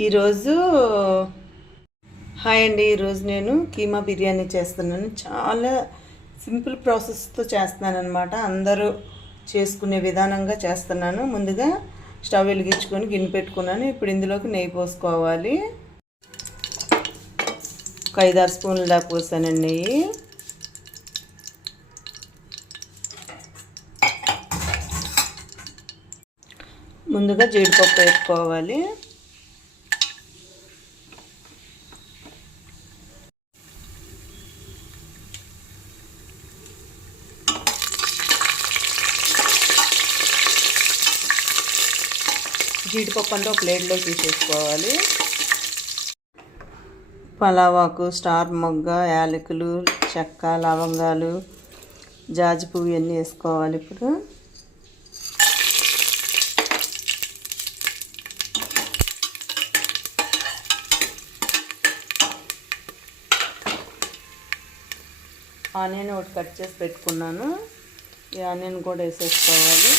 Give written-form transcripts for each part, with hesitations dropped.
ఈరోజు హాయ్ అండి. ఈరోజు నేను కీమా బిర్యానీ చేస్తున్నాను. చాలా సింపుల్ ప్రాసెస్తో చేస్తున్నాను అనమాట. అందరూ చేసుకునే విధానంగా చేస్తున్నాను. ముందుగా స్టవ్ వెలిగించుకొని గిన్నె పెట్టుకున్నాను. ఇప్పుడు ఇందులోకి నెయ్యి పోసుకోవాలి. ఒక 5-6 స్పూన్లు దాకా పోసానండి నెయ్యి. ముందుగా జీడిపప్పు వేసుకోవాలి. జీడిపప్పు అంతా ఒక ప్లేట్లో తీసేసుకోవాలి. పలావాకు, స్టార్ మొగ్గ, యాలకులు, చెక్క, లవంగాలు, జాజి పువ్వు ఇవన్నీ వేసుకోవాలి. ఇప్పుడు ఆనియన్ ఒకటి కట్ చేసి పెట్టుకున్నాను. ఈ ఆనియన్ కూడా వేసేసుకోవాలి.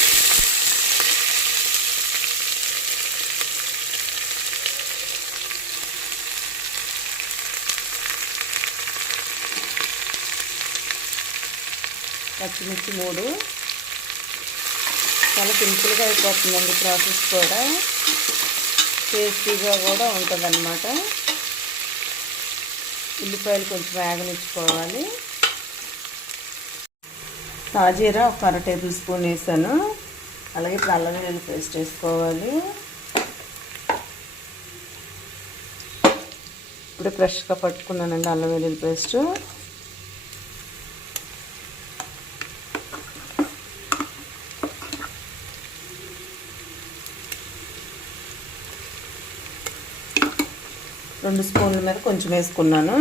పచ్చిమిర్చి 3. చాలా సింపుల్గా అయిపోతుందండి ప్రాసెస్ కూడా, టేస్టీగా కూడా ఉంటుంది అన్నమాట. ఉల్లిపాయలు కొంచెం వేగనిచ్చుకోవాలి. సాజీరా ఒక 1/2 టేబుల్ స్పూన్ వేసాను. అలాగే ఇప్పుడు అల్లం వెల్లుల్లి పేస్ట్ వేసుకోవాలి. ఇప్పుడు ఫ్రెష్గా పట్టుకున్నానండి అల్లం వెల్లుల్లి పేస్ట్. రెండు స్పూన్ల మీద కొంచెం వేసుకున్నాను.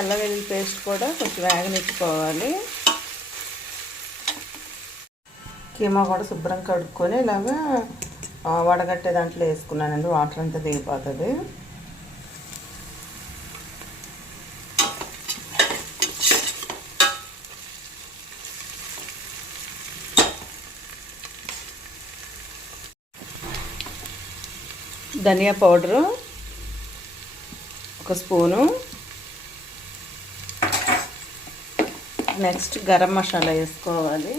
అల్లం వెల్లుల్లి పేస్ట్ కూడా కొంచెం వేగనిచ్చుకోవాలి. కీమా కూడా శుభ్రం కడుక్కొని ఇలాగా వడగట్టే దాంట్లో వేసుకున్నానండి. వాటర్ అంతా దిగిపోతుంది. ధనియా powder 1 spoon. Next garam masala వేసుకోవాలి.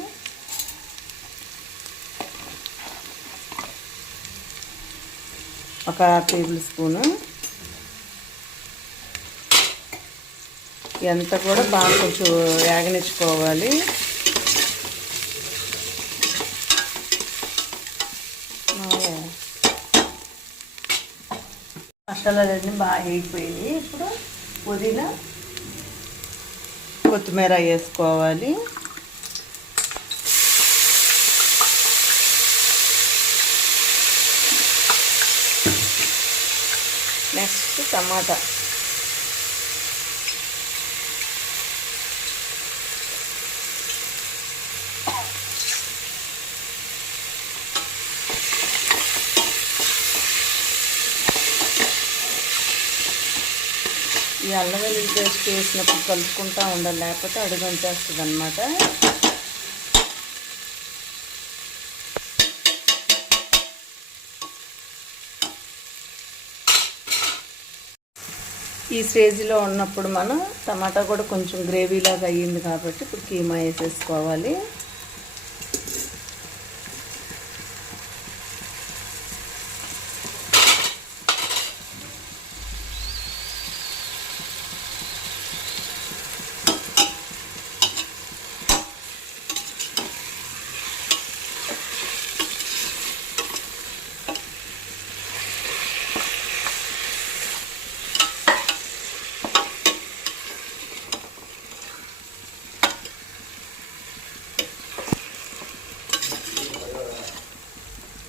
ఒక 1/2 టేబుల్ స్పూను. ఇదంతా కూడా బాగా కొంచెం వేగనిచ్చుకోవాలి. మసాలాలన్నీ బాగా వేగిపోయి ఇప్పుడు పుదీనా, కొత్తిమీర వేసుకోవాలి. నెక్స్ట్ టమాటా, ఈ అల్లం వెల్లుల్లి పేస్ట్ వేసినప్పుడు కలుపుకుంటూ ఉండాలి, లేకపోతే అడుగు వచ్చేస్తుంది అన్నమాట. ఈ స్టేజ్లో ఉన్నప్పుడు మనం టమాటా కూడా కొంచెం గ్రేవీలాగా అయ్యింది కాబట్టి ఇప్పుడు కీమా వేసేసుకోవాలి.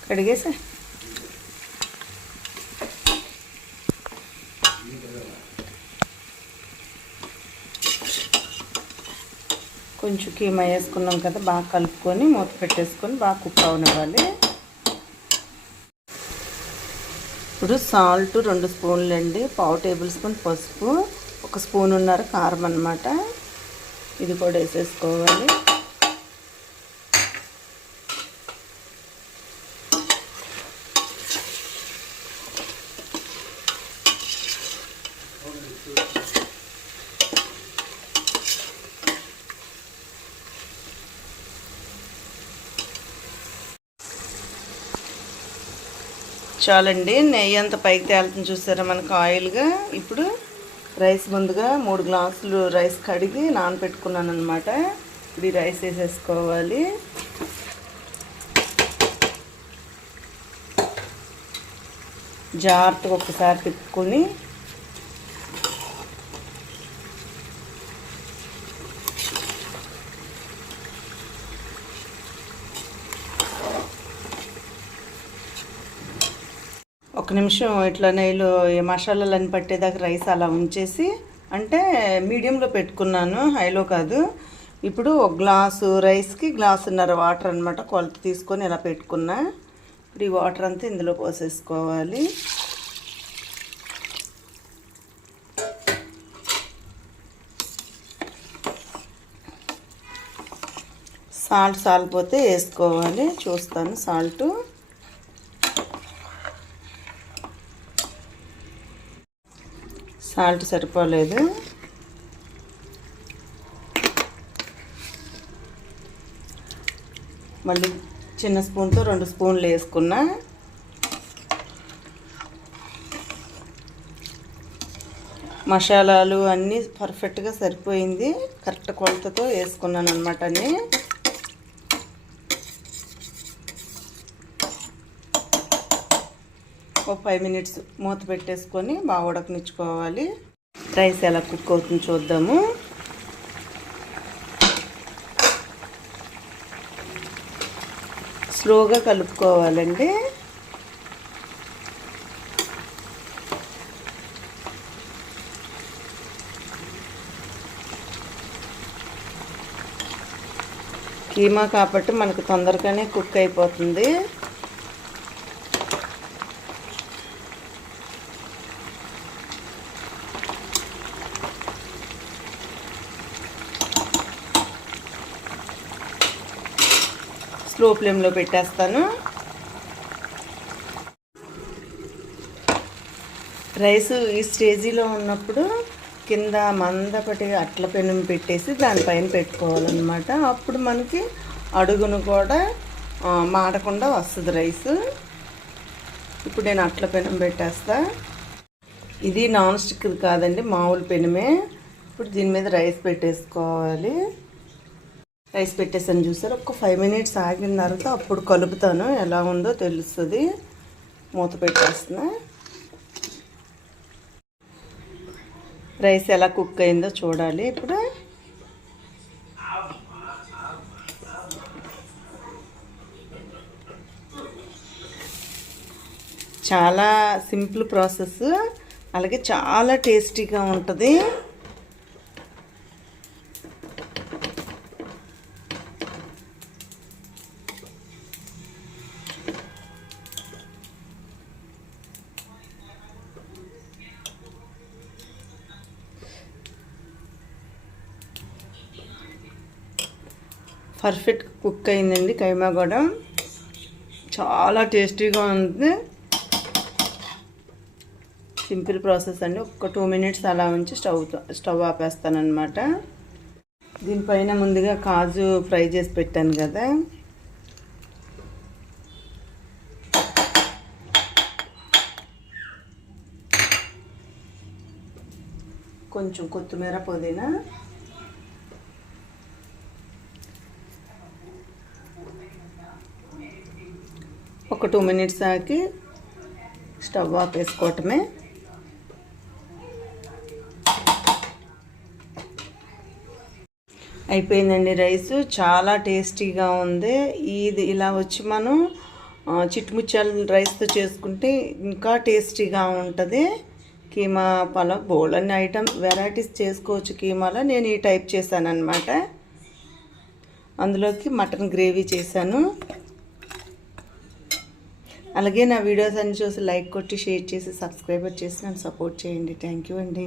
కడిగేసా కొంచెం కీమా వేసుకున్నాం కదా, బాగా కలుపుకొని మూత పెట్టేసుకొని బాగా కుక్ అవనివ్వాలి. ఇప్పుడు సాల్ట్ 2 స్పూన్లు అండి, 1/2 టేబుల్ స్పూన్ పసుపు, 1 స్పూనున్నర కారం అన్నమాట. ఇది కూడా వేసేసుకోవాలి. చాలండి, నెయ్యి అంతా పైకి తేలుతుంది చూసారా మనకు ఆయిల్గా. ఇప్పుడు రైస్ ముందుగా 3 గ్లాసులు రైస్ కడిగి నానబెట్టుకున్నాను అనమాట. ఇప్పుడు ఈ రైస్ వేసేసుకోవాలి. జాగ్రత్తగా ఒక్కసారి తిప్పుకొని ఒక నిమిషం ఇట్లా నెయ్యిలో మసాలాలన్నీ పట్టేదాకా రైస్ అలా ఉంచేసి, అంటే మీడియంలో పెట్టుకున్నాను, హైలో కాదు. ఇప్పుడు 1 గ్లాసు రైస్కి 1.5 గ్లాసున్నర వాటర్ అనమాట కొలత తీసుకొని ఇలా పెట్టుకున్నా. ఇప్పుడు ఈ వాటర్ అంతా ఇందులో పోసేసుకోవాలి. సాల్ట్ సాలిపోతే వేసుకోవాలి. చూస్తాను సాల్ట్. సాల్ట్ సరిపోలేదు. మళ్ళీ చిన్న స్పూన్తో 2 స్పూన్లు వేసుకున్నా. మసాలాలు అన్నీ పర్ఫెక్ట్గా సరిపోయింది. కరెక్ట్ కొలతతో వేసుకున్నాను అనమాట అన్నీ. ఒక 5 మినిట్స్ మూత పెట్టేసుకొని బాగా ఉడకనిచ్చుకోవాలి. రైస్ ఎలా కుక్ అవుతుంది చూద్దాము. స్లోగా కలుపుకోవాలండి. కీమా కాబట్టి మనకు తొందరగానే కుక్ అయిపోతుంది. స్లో ఫ్లేమ్లో పెట్టేస్తాను. రైస్ ఈ స్టేజీలో ఉన్నప్పుడు కింద మందపటి అట్ల పెనం పెట్టేసి దానిపైన పెట్టుకోవాలన్నమాట. అప్పుడు మనకి అడుగును కూడా మాడకుండా వస్తుంది రైస్. ఇప్పుడు నేను అట్ల పెనం పెట్టేస్తా. ఇది నాన్ స్టిక్ కాదండి, మామూలు పెనమే. ఇప్పుడు దీని మీద రైస్ పెట్టేసుకోవాలి. రైస్ పెట్టేసాను చూసారు. ఒక 5 మినిట్స్ ఆగిన తర్వాత అప్పుడు కలుపుతాను, ఎలా ఉందో తెలుస్తుంది. మూత పెట్టేస్తున్నా. రైస్ ఎలా కుక్ అయిందో చూడాలి. ఇప్పుడు చాలా సింపుల్ ప్రాసెస్, అలాగే చాలా టేస్టీగా ఉంటుంది. పర్ఫెక్ట్ కుక్ అయిందండి. కైమా కూడా చాలా టేస్టీగా ఉంది. సింపుల్ ప్రాసెస్ అండి. ఒక 2 మినిట్స్ అలా ఉంచి స్టవ్ ఆపేస్తాను అనమాట. దీనిపైన ముందుగా కాజు ఫ్రై చేసి పెట్టాను కదా, కొంచెం కొత్తిమీర, పుదీనా, ఒక 2 మినిట్స్ ఆకి స్టవ్ ఆపేసుకోవటమే. అయిపోయిందండి రైస్. చాలా టేస్టీగా ఉంది. ఇది ఇలా వచ్చి మనం చిట్టుముచ్చాల రైస్తో చేసుకుంటే ఇంకా టేస్టీగా ఉంటుంది. కీమా పలావ్ బోల్ అన్ని వెరైటీస్ చేసుకోవచ్చు కీమాలో. నేను ఈ టైప్ చేశాను అనమాట. అందులోకి మటన్ గ్రేవీ చేశాను. అలాగే నా వీడియోస్ అన్ని చూసి లైక్ కొట్టి, షేర్ చేసి, సబ్స్క్రైబర్ చేసి నన్ను సపోర్ట్ చేయండి. థ్యాంక్ యూ అండి.